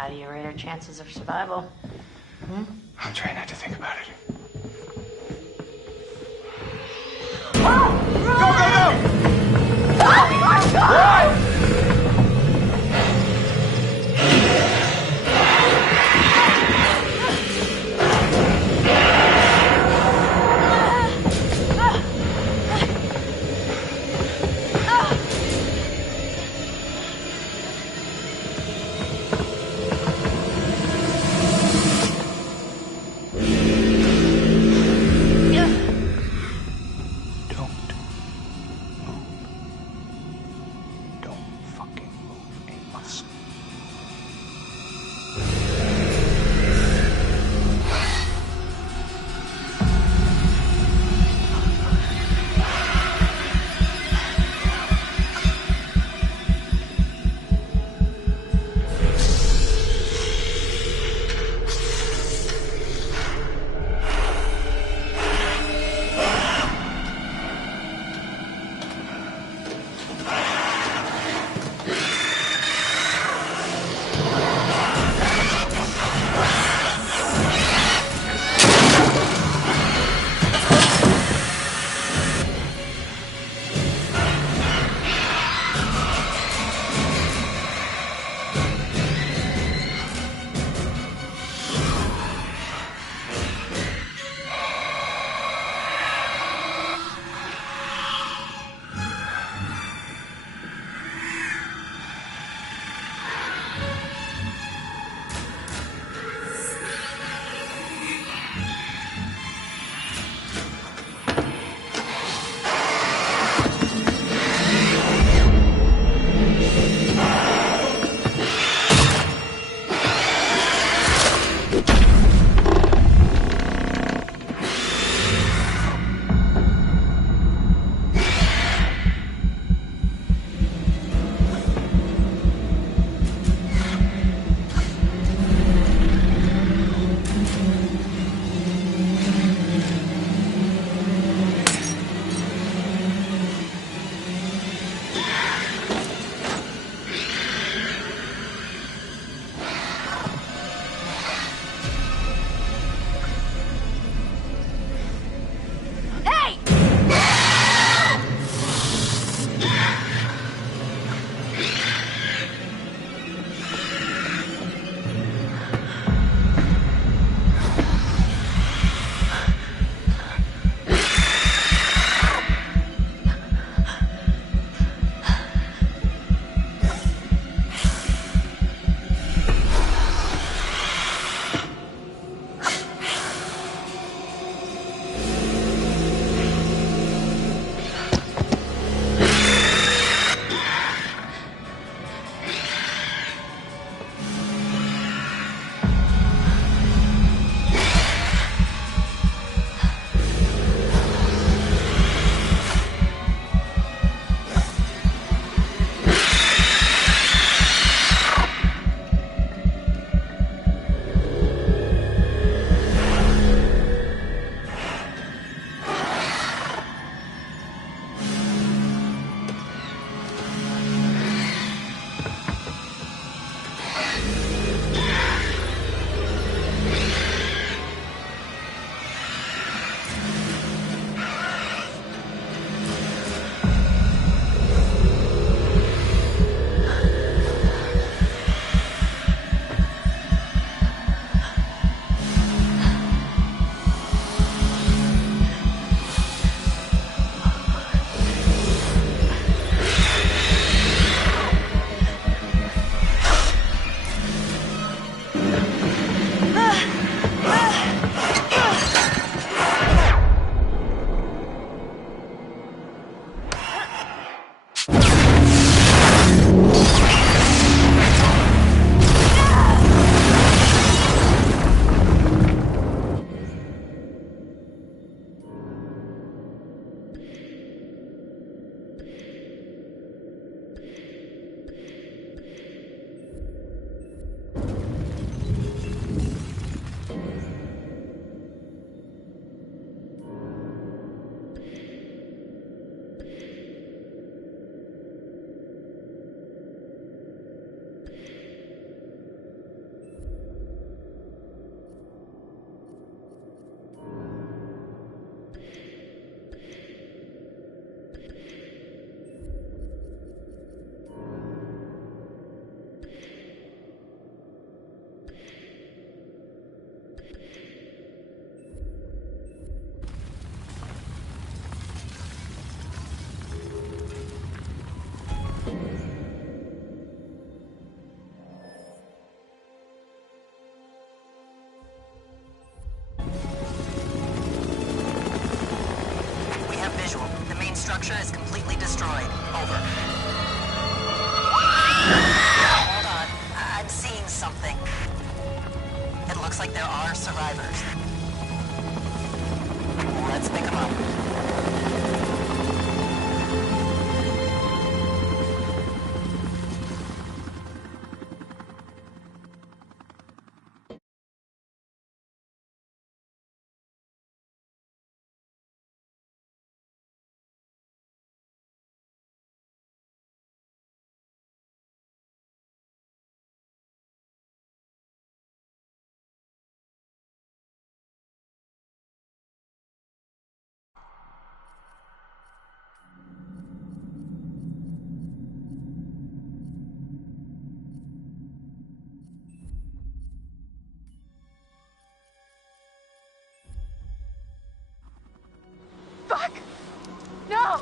How do you rate our chances of survival? I'm trying not to think about it. Go, go, go! Oh my God! structure is completely destroyed. Over. Hold on. I'm seeing something. It looks like there are survivors. Let's pick them up. Fuck! No!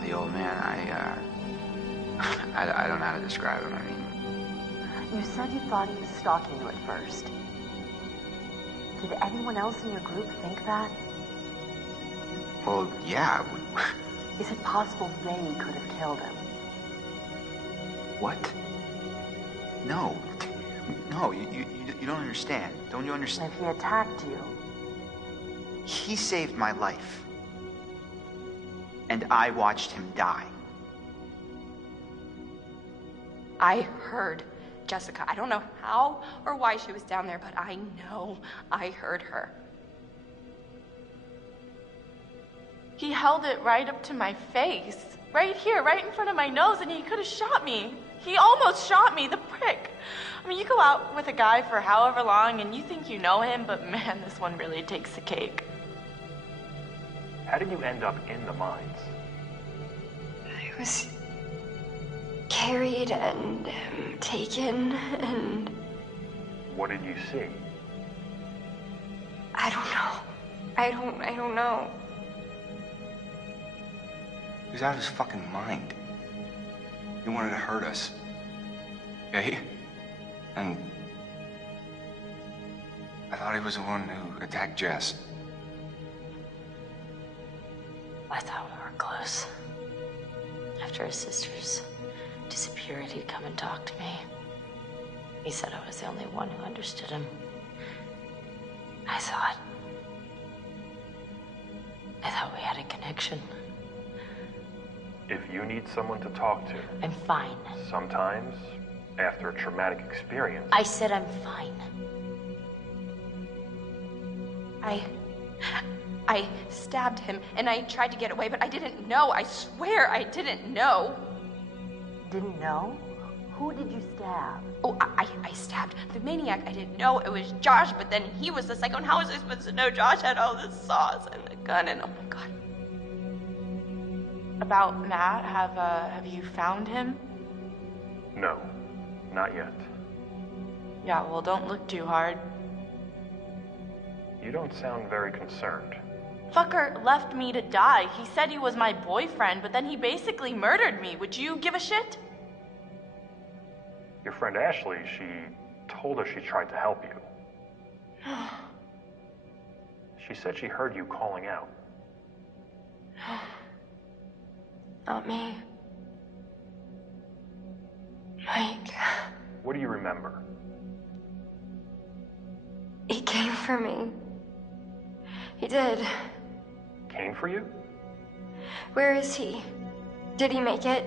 The old man, I don't know how to describe him. I mean, You said you thought he was stalking you at first. Did anyone else in your group think that? well, yeah. Is it possible they could have killed him? What? No. No, you don't understand. Don't you And understand? if he attacked you, He saved my life. And I watched him die. I heard Jessica. I don't know how or why she was down there, but I know I heard her. He held it right up to my face. Right here, right in front of my nose, and he could have shot me. He almost shot me, the prick. I mean, you go out with a guy for however long and you think you know him, but man, this one really takes the cake. How did you end up in the mines? I was carried and taken, and What did you see? I don't know. I don't know. He was out of his fucking mind. He wanted to hurt us. Okay? And I thought he was the one who attacked Jess. I thought we were close. After his sister's disappeared, he'd come and talk to me. He said I was the only one who understood him. I thought we had a connection. If you need someone to talk to, I'm fine. sometimes, after a traumatic experience, I said I'm fine. I stabbed him and I tried to get away, but I didn't know. I swear I didn't know. didn't know? Who did you stab? Oh, I stabbed the maniac. I didn't know it was Josh, but then he was the psycho. And how was I supposed to know Josh had all this sauce and the gun and oh my god. About Matt, have you found him? no, not yet. Yeah, well, don't look too hard. You don't sound very concerned. Fucker left me to die. He said he was my boyfriend, but then he basically murdered me. Would you give a shit? Your friend Ashley, she told us she tried to help you. She said she heard you calling out. Not me. Mike. What do you remember? He came for me. He did. Came for you? Where is he? Did he make it?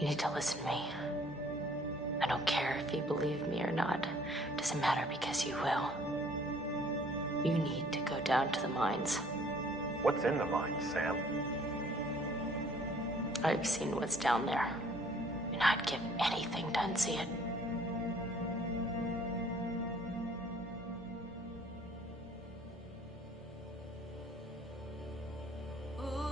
You need to listen to me. I don't care if you believe me or not. Doesn't matter because you will. You need to go down to the mines. What's in the mines, Sam? I've seen what's down there, and I'd give anything to unsee it. Ooh.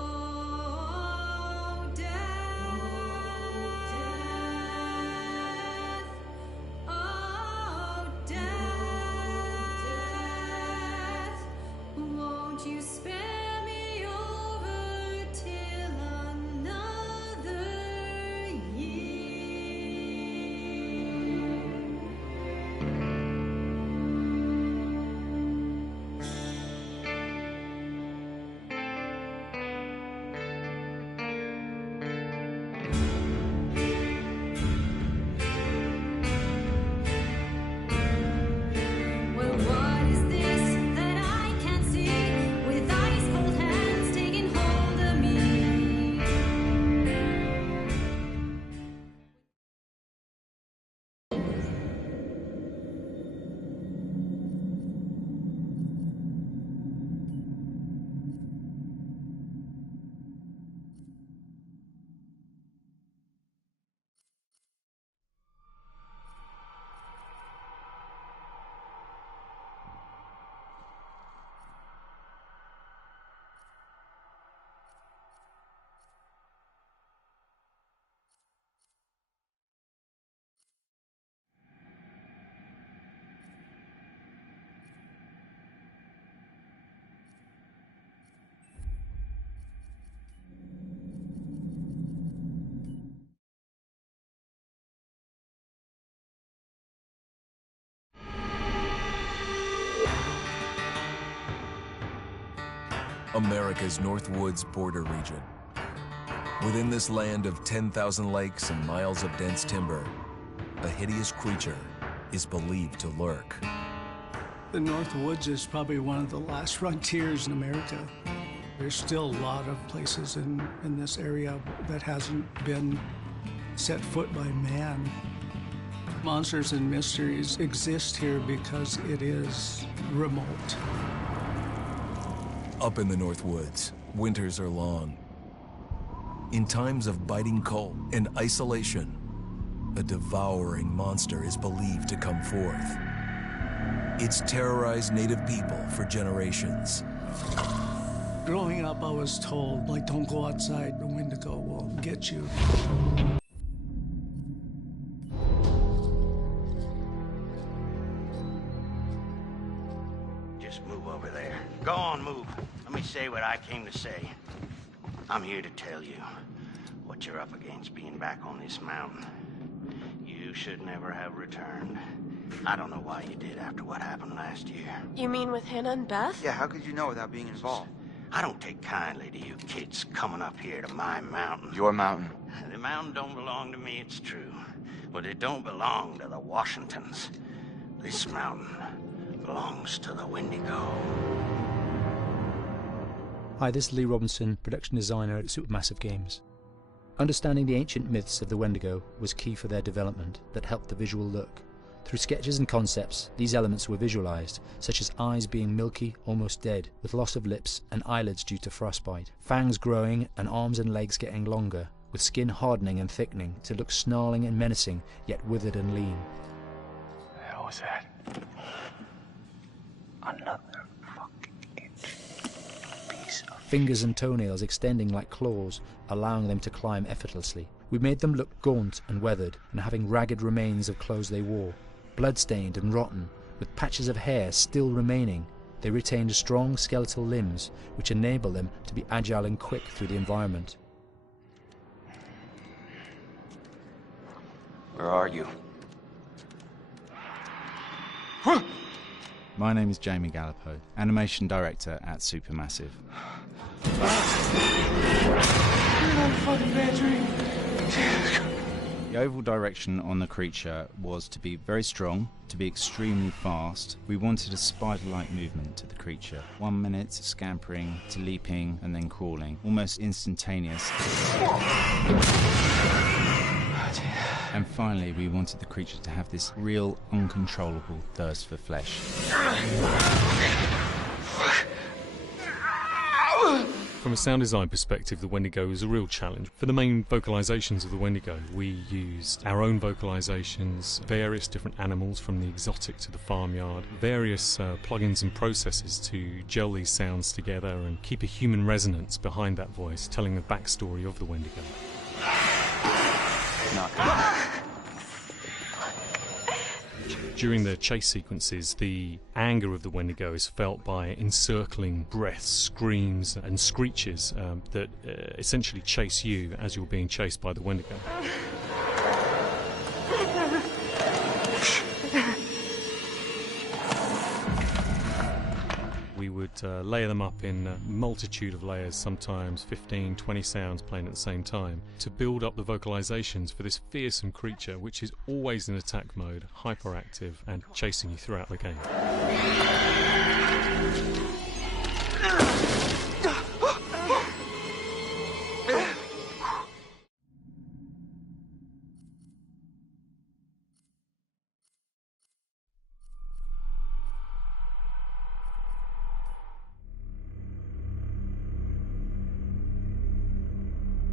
America's Northwoods border region. Within this land of 10,000 lakes and miles of dense timber, a hideous creature is believed to lurk. The Northwoods is probably one of the last frontiers in America. There's still a lot of places in this area that hasn't been set foot by man. Monsters and mysteries exist here because it is remote. Up in the Northwoods, winters are long. In times of biting cold and isolation, a devouring monster is believed to come forth. It's terrorized native people for generations. Growing up, I was told, like, don't go outside, the Wendigo will get you. Just move over there. Go on, move. Let me say what I came to say. I'm here to tell you what you're up against being back on this mountain. You should never have returned. I don't know why you did after what happened last year. You mean with Hannah and Beth? Yeah, how could you know without being involved? I don't take kindly to you kids coming up here to my mountain. Your mountain. The mountain don't belong to me, it's true. But it don't belong to the Washingtons. This mountain belongs to the Wendigo. Hi, this is Lee Robinson, production designer at Supermassive Games. Understanding the ancient myths of the Wendigo was key for their development that helped the visual look. Through sketches and concepts, these elements were visualized, such as eyes being milky, almost dead, with loss of lips and eyelids due to frostbite, fangs growing and arms and legs getting longer, with skin hardening and thickening to look snarling and menacing, yet withered and lean. The hell was that? Another fucking piece of... Fingers and toenails extending like claws, allowing them to climb effortlessly. We made them look gaunt and weathered, and having ragged remains of clothes they wore. Blood-stained and rotten, with patches of hair still remaining, they retained strong skeletal limbs, which enable them to be agile and quick through the environment. Where are you? My name is Jamie Gallipo, animation director at Supermassive. The overall direction on the creature was to be very strong, to be extremely fast. We wanted a spider-like movement to the creature. 1 minute scampering to leaping and then crawling, almost instantaneous. And finally, we wanted the creature to have this real, uncontrollable thirst for flesh. From a sound design perspective, the Wendigo is a real challenge. For the main vocalisations of the Wendigo, we used our own vocalisations, various different animals from the exotic to the farmyard, various plugins and processes to gel these sounds together and keep a human resonance behind that voice, telling the backstory of the Wendigo. During the chase sequences, the anger of the Wendigo is felt by encircling breaths, screams and screeches that essentially chase you as you're being chased by the Wendigo. We would layer them up in a multitude of layers, sometimes 15, 20 sounds playing at the same time, to build up the vocalizations for this fearsome creature which is always in attack mode, hyperactive and chasing you throughout the game.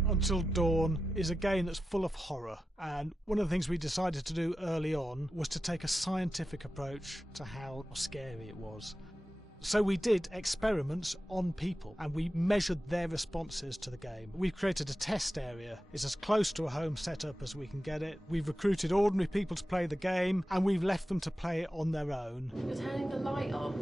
Until Dawn is a game that's full of horror, and one of the things we decided to do early on was to take a scientific approach to how scary it was. So we did experiments on people and we measured their responses to the game. We've created a test area. It's as close to a home setup as we can get it. We've recruited ordinary people to play the game and we've left them to play it on their own. You're turning the light off.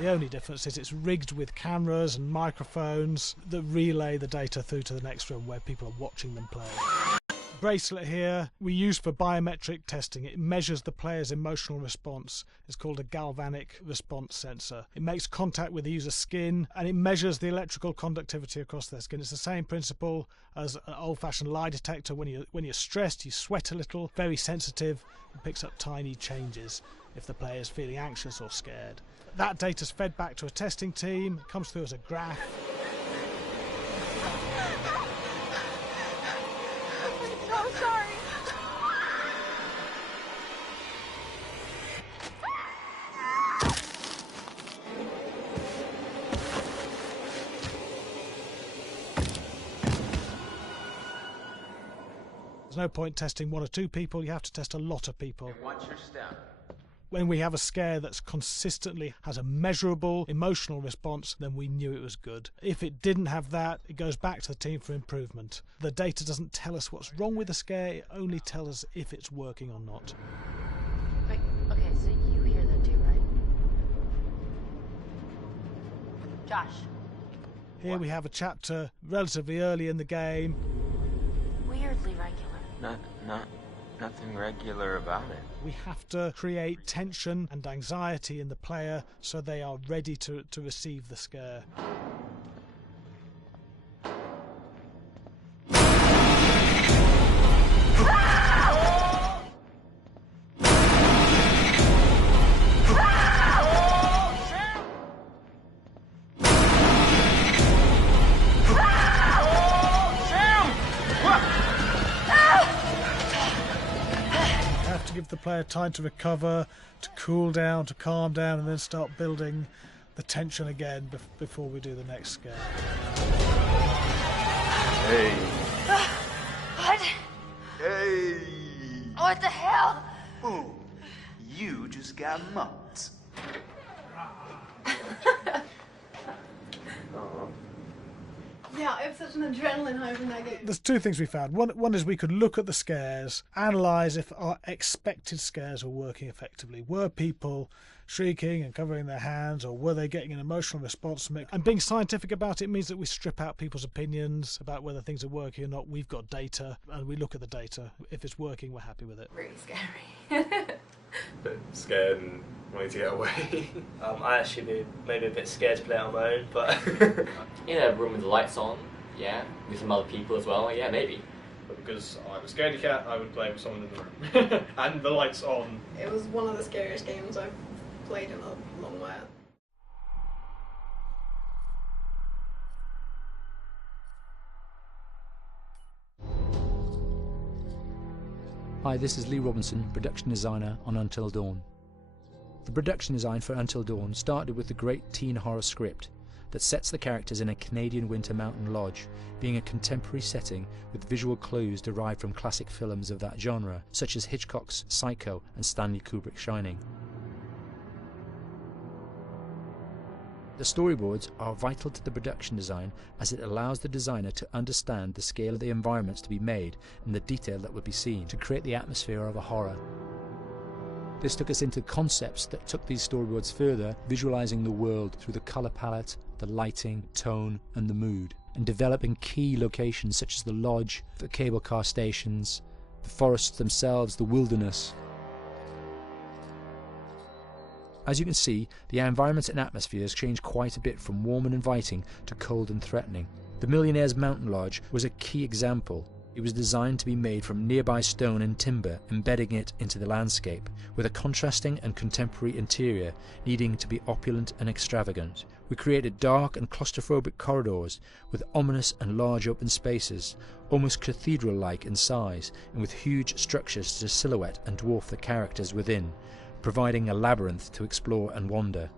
The only difference is it's rigged with cameras and microphones that relay the data through to the next room where people are watching them play. bracelet here we use for biometric testing. It measures the player's emotional response. It's called a galvanic response sensor. It makes contact with the user's skin and it measures the electrical conductivity across their skin. It's the same principle as an old-fashioned lie detector. When you're stressed, you sweat a little, very sensitive, and picks up tiny changes if the player is feeling anxious or scared. That data's fed back to a testing team, comes through as a graph. I'm so sorry. There's no point testing one or two people, you have to test a lot of people. And watch your step. When we have a scare that's consistently has a measurable emotional response, then we knew it was good. If it didn't have that, it goes back to the team for improvement. The data doesn't tell us what's wrong with the scare, it only tells us if it's working or not. Wait, okay, so you hear that too, right? Josh. Here we have a chapter relatively early in the game. Weirdly regular. Nothing regular about it. We have to create tension and anxiety in the player so they are ready to receive the scare. Give the player time to recover, to cool down, to calm down, and then start building the tension again before we do the next scare. Hey. What? Hey. What the hell? Oh, you just got mugged. Yeah, I have such an adrenaline high from that game. There's two things we found. One is we could look at the scares, analyse if our expected scares were working effectively. Were people shrieking and covering their hands, or were they getting an emotional response from it? And being scientific about it means that we strip out people's opinions about whether things are working or not. We've got data, and we look at the data. If it's working, we're happy with it. Really scary. Bit scared and wanting to get away. I actually be maybe a bit scared to play on my own, but in a room with the lights on, yeah, with some other people as well, yeah, maybe. But because I'm a scaredy cat, I would play with someone in the room. And the lights on. It was one of the scariest games I've played in a long while. Hi, this is Lee Robinson, production designer on Until Dawn. The production design for Until Dawn started with the great teen horror script that sets the characters in a Canadian winter mountain lodge, being a contemporary setting with visual clues derived from classic films of that genre, such as Hitchcock's Psycho and Stanley Kubrick's Shining. The storyboards are vital to the production design as it allows the designer to understand the scale of the environments to be made and the detail that would be seen to create the atmosphere of a horror. This took us into concepts that took these storyboards further, visualizing the world through the color palette, the lighting, tone and the mood, and developing key locations such as the lodge, the cable car stations, the forests themselves, the wilderness. As you can see, the environments and atmospheres change quite a bit from warm and inviting to cold and threatening. The Millionaire's Mountain Lodge was a key example. It was designed to be made from nearby stone and timber, embedding it into the landscape, with a contrasting and contemporary interior needing to be opulent and extravagant. We created dark and claustrophobic corridors with ominous and large open spaces, almost cathedral-like in size, and with huge structures to silhouette and dwarf the characters within, providing a labyrinth to explore and wander.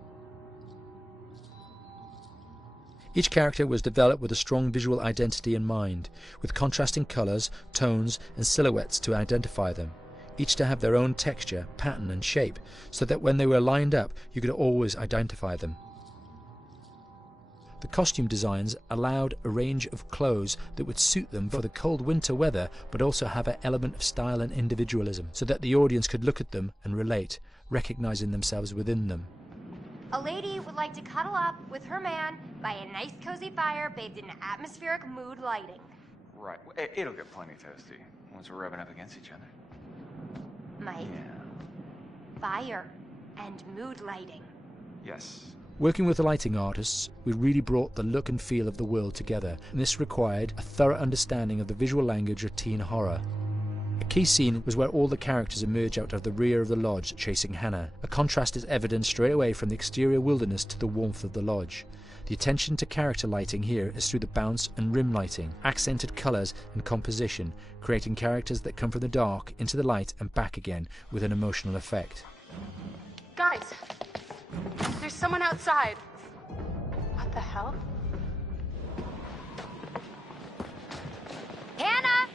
Each character was developed with a strong visual identity in mind, with contrasting colours, tones and silhouettes to identify them, each to have their own texture, pattern and shape, so that when they were lined up you could always identify them. The costume designs allowed a range of clothes that would suit them for the cold winter weather, but also have an element of style and individualism, so that the audience could look at them and relate, recognizing themselves within them. A lady would like to cuddle up with her man by a nice cozy fire bathed in atmospheric mood lighting. Right. It'll get plenty toasty. Once we're rubbing up against each other. Mike. Yeah. Fire and mood lighting. Yes. Working with the lighting artists, we really brought the look and feel of the world together, and this required a thorough understanding of the visual language of teen horror. A key scene was where all the characters emerge out of the rear of the lodge chasing Hannah. A contrast is evident straight away from the exterior wilderness to the warmth of the lodge. The attention to character lighting here is through the bounce and rim lighting, accented colours and composition, creating characters that come from the dark into the light and back again with an emotional effect. Guys, there's someone outside. What the hell? Hannah!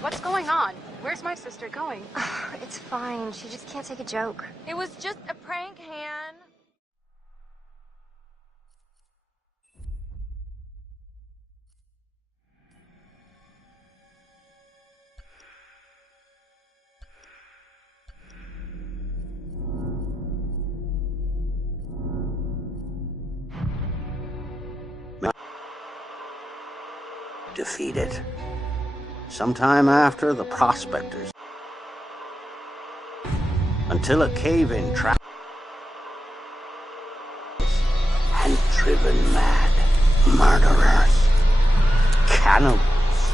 What's going on? Where's my sister going? It's fine. She just can't take a joke. It was just a prank, Han. Defeated. Sometime after the prospectors. Until a cave-in trap and driven mad murderers, cannibals,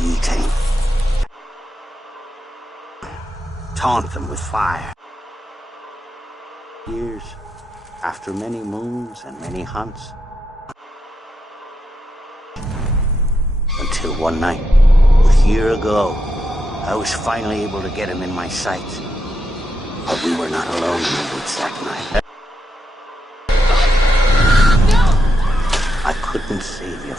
eating. Taunt them with fire. Years after many moons and many hunts, until one night, a year ago, I was finally able to get him in my sights. But we were not alone in the woods that night. I couldn't save you.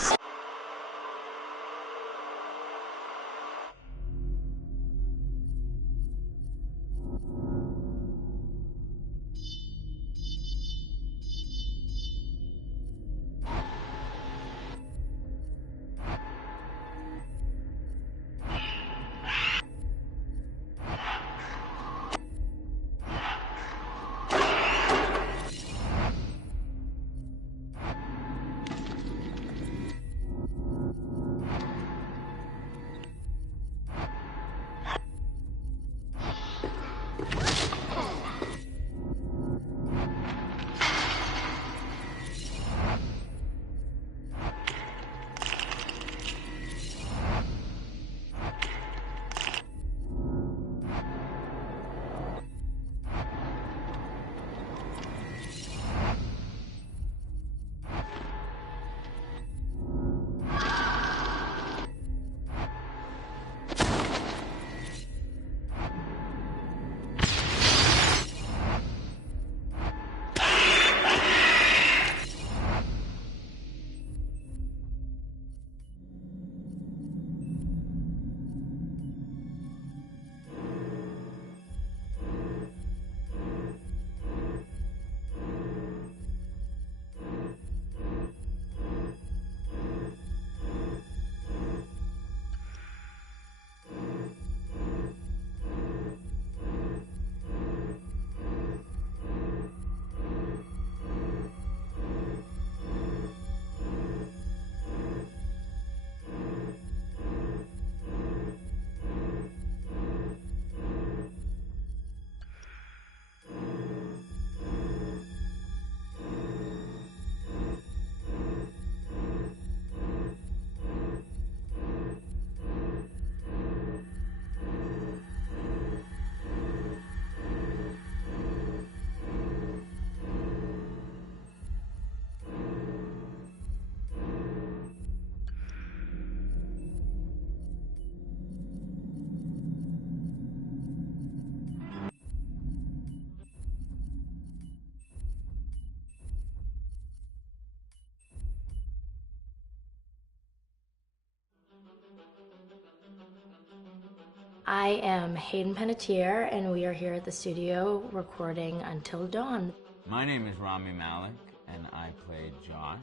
I am Hayden Panettiere, and we are here at the studio recording Until Dawn. My name is Rami Malek, and I play Josh.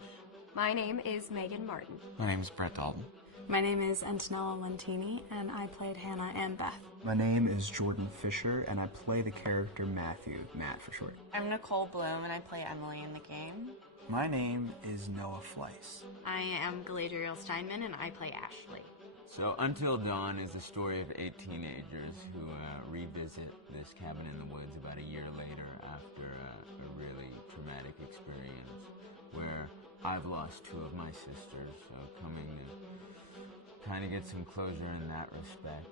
My name is Megan Martin. My name is Brett Dalton. My name is Antonella Lentini, and I played Hannah and Beth. My name is Jordan Fisher, and I play the character Matthew, Matt for short. I'm Nicole Bloom, and I play Emily in the game. My name is Noah Fleiss. I am Galadriel Steinman, and I play Ashley. So Until Dawn is the story of 8 teenagers who revisit this cabin in the woods about a year later after a really traumatic experience where I've lost 2 of my sisters, so coming to kind of get some closure in that respect.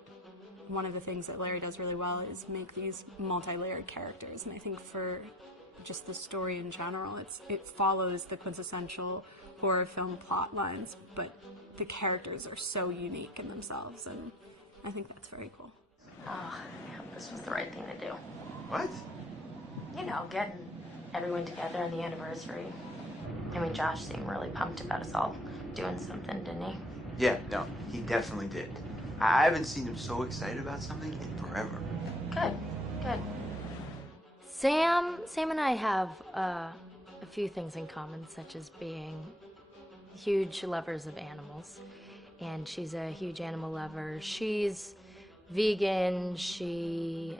One of the things that Larry does really well is make these multi-layered characters, and I think for just the story in general, it follows the quintessential horror film plot lines, but the characters are so unique in themselves, and I think that's very cool. Oh, I hope this was the right thing to do. What? You know, getting everyone together on the anniversary. I mean, Josh seemed really pumped about us all doing something, didn't he? Yeah, no, he definitely did. I haven't seen him so excited about something in forever. Good, good. Sam and I have a few things in common, such as being huge lovers of animals, and she's a huge animal lover. She's vegan. She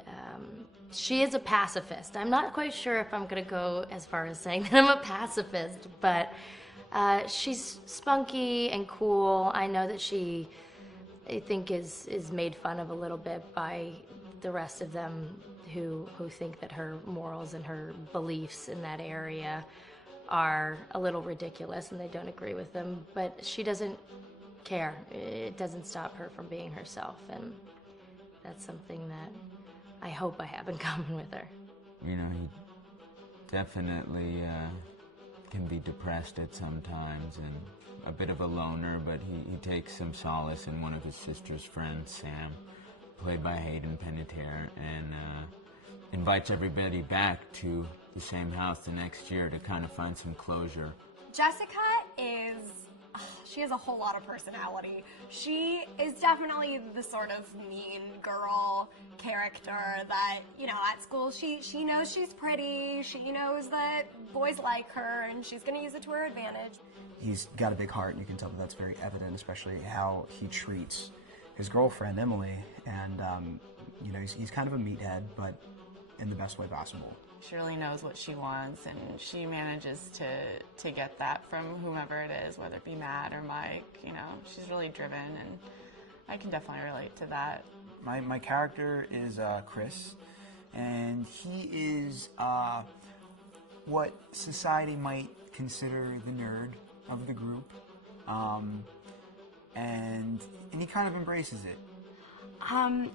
is a pacifist. I'm not quite sure if I'm gonna go as far as saying that I'm a pacifist, but she's spunky and cool. I know that she, I think, is made fun of a little bit by the rest of them who think that her morals and her beliefs in that area are a little ridiculous and they don't agree with them, but she doesn't care. It doesn't stop her from being herself, and that's something that I hope I have in common with her. You know, he definitely can be depressed at some times and a bit of a loner, but he takes some solace in one of his sister's friends, Sam, played by Hayden Panettiere, and invites everybody back to the same house the next year to kind of find some closure. Jessica she has a whole lot of personality. She is definitely the sort of mean girl character that, you know, at school she knows she's pretty, she knows that boys like her, and she's going to use it to her advantage. He's got a big heart, and you can tell that that's very evident, especially how he treats his girlfriend, Emily, and, you know, he's kind of a meathead, but in the best way possible. She really knows what she wants, and she manages to get that from whomever it is, whether it be Matt or Mike. You know, she's really driven, and I can definitely relate to that. My character is Chris, and he is what society might consider the nerd of the group, and he kind of embraces it.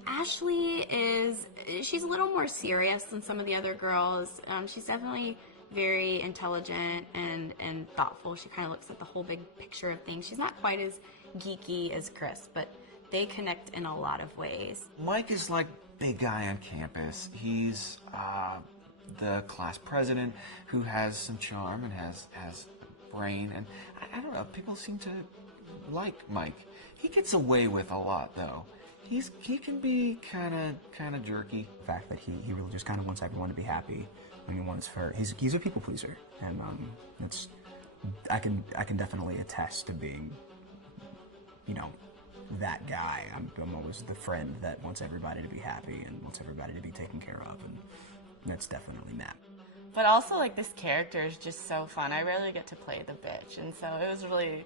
Ashley she's a little more serious than some of the other girls. She's definitely very intelligent and thoughtful. She kind of looks at the whole big picture of things. She's not quite as geeky as Chris, but they connect in a lot of ways. Mike is like big guy on campus. He's the class president who has some charm and has brain, and I don't know, people seem to like Mike. He gets away with a lot, though. He can be kind of jerky. The fact that he really just kind of wants everyone to be happy, and he wants her. He's a people pleaser, and I can definitely attest to being, you know, that guy. I'm always the friend that wants everybody to be happy and wants everybody to be taken care of, and that's definitely Matt. But also, like, this character is just so fun. I rarely get to play the bitch, and so it was really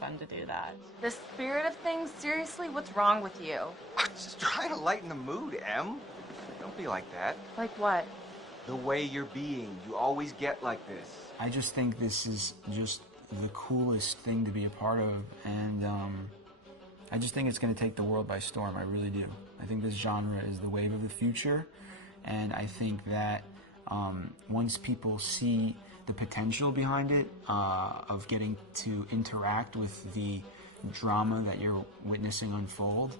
fun to do that. The spirit of things, seriously, what's wrong with you? Just try to lighten the mood, Em. Don't be like that. Like what? The way you're being. You always get like this. I just think this is just the coolest thing to be a part of, and I just think it's going to take the world by storm. I really do. I think this genre is the wave of the future, and I think that once people see the potential behind it, of getting to interact with the drama that you're witnessing unfold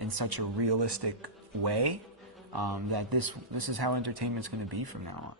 in such a realistic way, that this is how entertainment's going to be from now on.